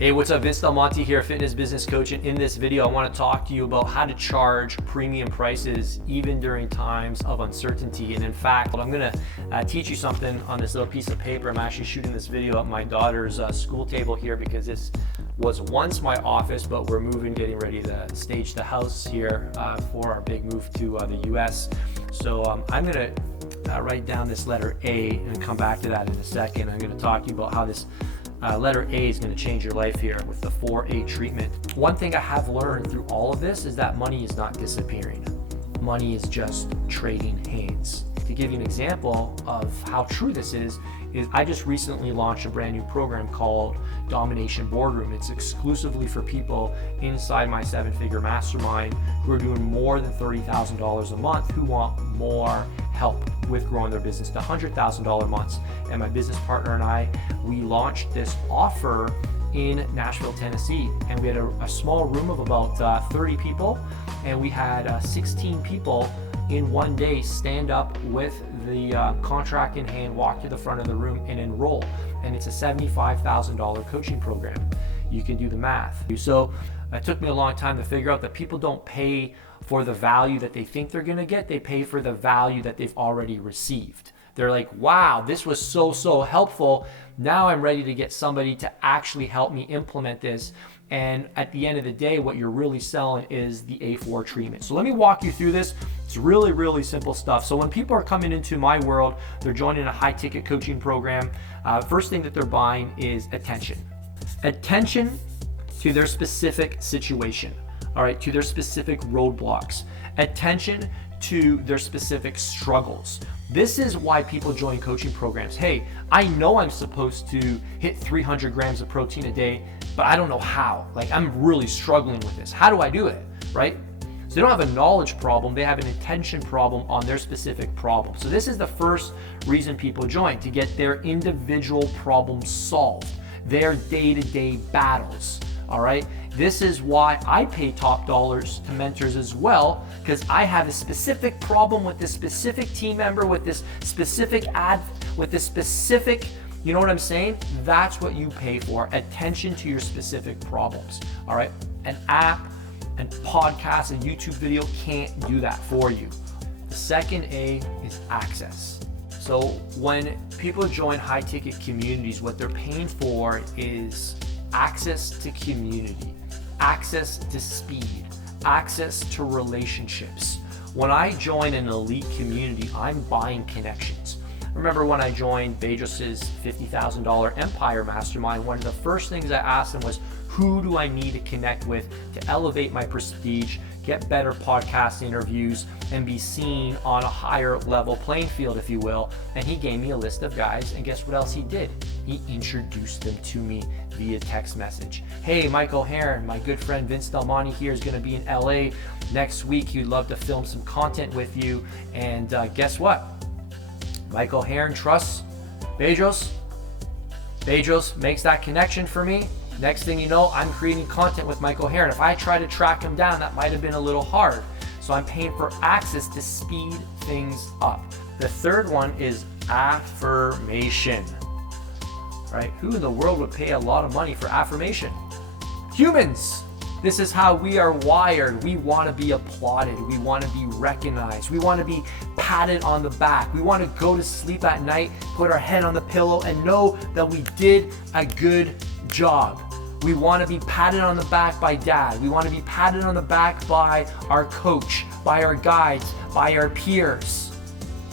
Hey, what's up? Vince Monte here, fitness business coach, and in this video I want to talk to you about how to charge premium prices even during times of uncertainty. And in fact, I'm going to teach you something on this little piece of paper. I'm actually shooting this video at my daughter's school table here because this was once my office, but we're moving, getting ready to stage the house here for our big move to the US. So I'm going to write down this letter A and come back to that in a second. I'm going to talk to you about how this letter A is going to change your life here with the 4A treatment. One thing I have learned through all of this is that money is not disappearing. Money is just trading hands. To give you an example of how true this is I just recently launched a brand new program called Domination Boardroom. It's exclusively for people inside my 7-figure mastermind who are doing more than $30,000 a month, who want more help with growing their business to $100,000 months. And my business partner and I, we launched this offer in Nashville, Tennessee. And we had a small room of about 30 people, and we had 16 people in one day stand up with the contract in hand, walk to the front of the room and enroll. And it's a $75,000 coaching program. You can do the math. So it took me a long time to figure out that people don't pay for the value that they think they're gonna get, they pay for the value that they've already received. They're like, wow, this was so helpful. Now I'm ready to get somebody to actually help me implement this. And at the end of the day, what you're really selling is the A4 treatment. So let me walk you through this. It's really simple stuff. So when people are coming into my world, they're joining a high ticket coaching program. First thing that they're buying is attention. Attention to their specific situation. All right, to their specific roadblocks, attention to their specific struggles. This is why people join coaching programs. Hey, I know I'm supposed to hit 300 grams of protein a day, but I don't know how. Like, I'm really struggling with this. How do I do it, right? So they don't have a knowledge problem, they have an attention problem on their specific problem. So this is the first reason people join, to get their individual problems solved, their day-to-day battles. All right, this is why I pay top dollars to mentors as well, because I have a specific problem with this specific team member, with this specific ad, with this specific, you know what I'm saying? That's what you pay for, attention to your specific problems. All right, an app, a podcast, a YouTube video can't do that for you. The second A is access. So when people join high ticket communities, what they're paying for is access to community, access to speed, access to relationships. When I join an elite community, I'm buying connections. Remember when I joined Bezos's $50,000 Empire Mastermind, one of the first things I asked him was, who do I need to connect with to elevate my prestige, get better podcast interviews, and be seen on a higher level playing field, if you will? And he gave me a list of guys, and guess what else he did? He introduced them to me via text message. Hey, Michael Heron, my good friend Vince Del Monte here is gonna be in LA next week. He'd love to film some content with you. And guess what? Michael Heron trusts Bezos. Bezos makes that connection for me. Next thing you know, I'm creating content with Michael Heron. If I try to track him down, that might have been a little hard. So I'm paying for access to speed things up. The third one is affirmation, right? Who in the world would pay a lot of money for affirmation? Humans. This is how we are wired. We want to be applauded. We want to be recognized. We want to be patted on the back. We want to go to sleep at night, put our head on the pillow, and know that we did a good job. We want to be patted on the back by dad. We want to be patted on the back by our coach, by our guides, by our peers.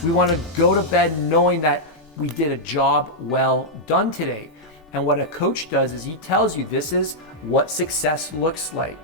We want to go to bed knowing that we did a job well done today. And what a coach does is he tells you this is what success looks like.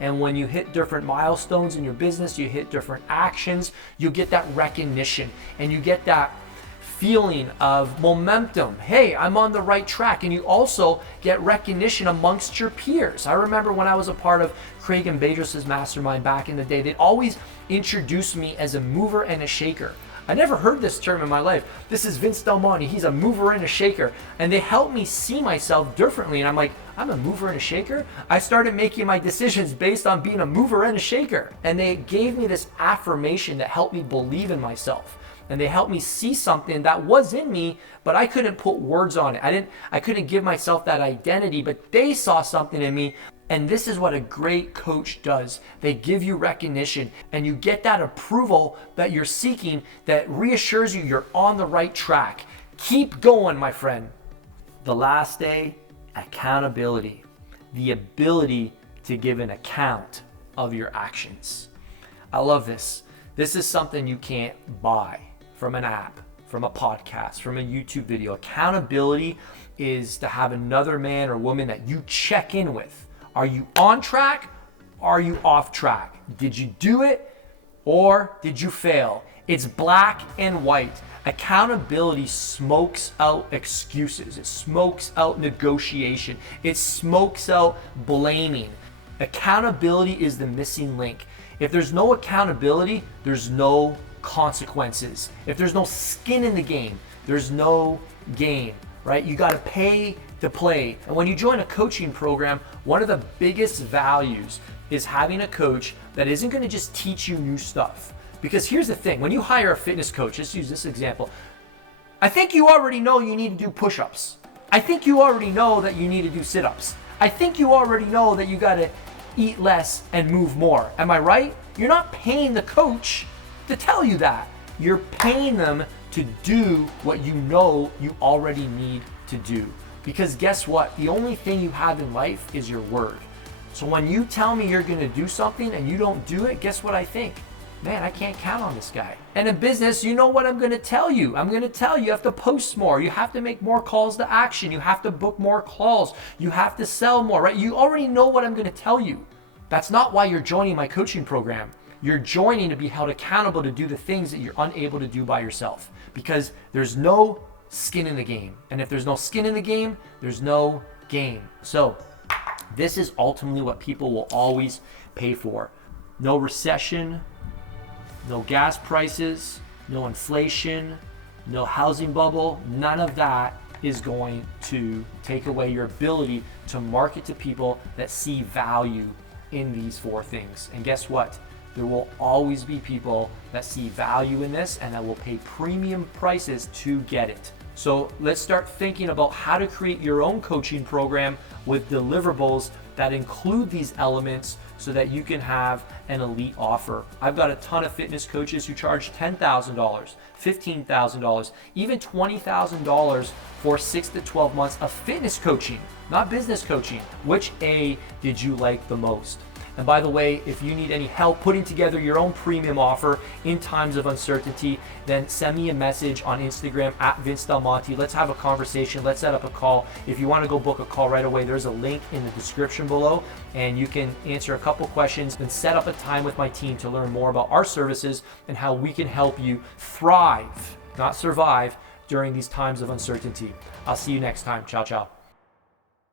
And when you hit different milestones in your business, you hit different actions, you get that recognition and you get that feeling of momentum. Hey, I'm on the right track. And you also get recognition amongst your peers. I remember when I was a part of Craig and Bezos's mastermind back in the day, they'd always introduce me as a mover and a shaker. I never heard this term in my life. This is Vince Del Monte. He's a mover and a shaker. And they helped me see myself differently. And I'm like, I'm a mover and a shaker? I started making my decisions based on being a mover and a shaker. And they gave me this affirmation that helped me believe in myself. and they helped me see something that was in me, but I couldn't put words on it. I couldn't give myself that identity, but they saw something in me. And this is what a great coach does. They give you recognition, and you get that approval that you're seeking that reassures you you're on the right track. Keep going, my friend. The last A, accountability. The ability to give an account of your actions. I love this. This is something you can't buy from an app, from a podcast, from a YouTube video. Accountability is to have another man or woman that you check in with. Are you on track? Are you off track? Did you do it or did you fail? It's black and white. Accountability smokes out excuses. It smokes out negotiation. It smokes out blaming. Accountability is the missing link. If there's no accountability, there's no consequences. If there's no skin in the game, there's no game, right? You got to pay to play. And when you join a coaching program, one of the biggest values is having a coach that isn't going to just teach you new stuff. Because here's the thing, when you hire a fitness coach, let's use this example. I think you already know you need to do push-ups. I think you already know that you need to do sit-ups. I think you already know that you got to eat less and move more. Am I right? You're not paying the coach to tell you that. You're paying them to do what you know you already need to do. Because guess what? The only thing you have in life is your word. So when you tell me you're gonna do something and you don't do it, guess what I think? Man, I can't count on this guy. And in business, you know what I'm gonna tell you. I'm gonna tell you, you have to post more. You have to make more calls to action. You have to book more calls. You have to sell more, right? You already know what I'm gonna tell you. That's not why you're joining my coaching program. You're joining to be held accountable to do the things that you're unable to do by yourself. Because there's no skin in the game. And if there's no skin in the game, there's no game. So this is ultimately what people will always pay for. No recession, no gas prices, no inflation, no housing bubble. None of that is going to take away your ability to market to people that see value in these four things. And guess what? There will always be people that see value in this and that will pay premium prices to get it. So let's start thinking about how to create your own coaching program with deliverables that include these elements so that you can have an elite offer. I've got a ton of fitness coaches who charge $10,000, $15,000, even $20,000 for 6 to 12 months of fitness coaching, not business coaching. Which A did you like the most? And by the way, if you need any help putting together your own premium offer in times of uncertainty, then send me a message on Instagram at Vince Del Monte. Let's have a conversation. Let's set up a call. If you want to go book a call right away, there's a link in the description below, and you can answer a couple questions and set up a time with my team to learn more about our services and how we can help you thrive, not survive, during these times of uncertainty. I'll see you next time. Ciao, ciao.